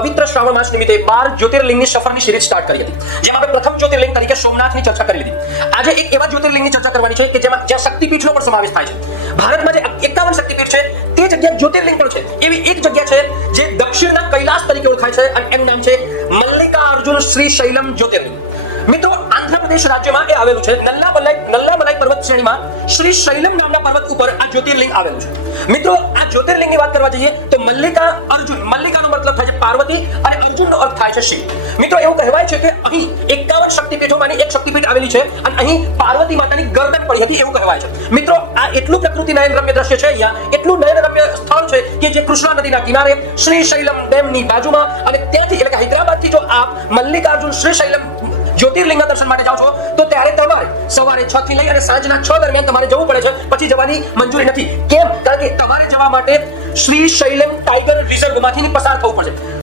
પવિત્ર શ્રાવણ માસ નિમિત્તે બાર જ્યોતિર્લિંગની સફરની series start કરી હતી. જેમાં આપણે પ્રથમ જ્યોતિર્લિંગ તરીકે સોમનાથની ચર્ચા કરી હતી આજે એક એવા જ્યોતિર્લિંગની ચર્ચા કરવાની છે કે જેમાં જ્યાં શક્તિપીઠનો પણ સમાવેશ થાય છે. ભારતમાં જે એકાવન શક્તિપીઠ છે, તે જગ્યા જ્યોતિર્લિંગ પણ છે. એવી એક જગ્યા છે જે દક્ષિણના કૈલાસ તરીકે ઓળખાય છે અને એનું નામ છે મલ્લિકા અર્જુન શ્રી શૈલમ જ્યોતિર્લિંગ. મિત્રો, આંધ્રપ્રદેશ રાજ્યમાં એ આવેલું છે. નલ્લા મલાઈ નલ્લા મલાઈ પર્વત શ્રેણીમાં શ્રી શૈલમ નામના પર્વત ઉપર આ જ્યોતિર્લિંગ આવેલું છે. મિત્રો, આ જ્યોતિર્લિંગની વાત કરવા જઈએ તો મલ્લિકા પાર્વતી અને અર્જુનનો અર્થ થાય છે શિવ મિત્રો, એવું કહેવાય છે કે અહીં એકાવન શક્તિપીઠોમાંની એક શક્તિપીઠ આવેલી છે અને અહીં પાર્વતી માતાની ગરદન પડી હતી એવું કહેવાય છે. મિત્રો, આ એટલું પ્રકૃતિ નયનરમ્ય દ્રશ્ય છે, અહીંયા એટલું નયનરમ્ય સ્થળ છે કે જે કૃષ્ણા નદીના કિનારે શ્રી શૈલમ ડેમની બાજુમાં અને ત્યાંથી એટલે કે હૈદરાબાદથી જો આપ મલ્લિકાર્જુન શ્રી શૈલમ જ્યોતિર્લિંગના દર્શન માટે જાઓ છો, તો ત્યારે તમારે સવારે છ થી લઈ અને સાંજના છ દરમિયાન તમારે જવું પડે છે. પછી જવાની મંજૂરી નથી. કેમ? કારણ કે તમારે જવા માટે શ્રી શૈલમ ટાઈગર રિઝર્વમાંથી પસાર થવું પડશે.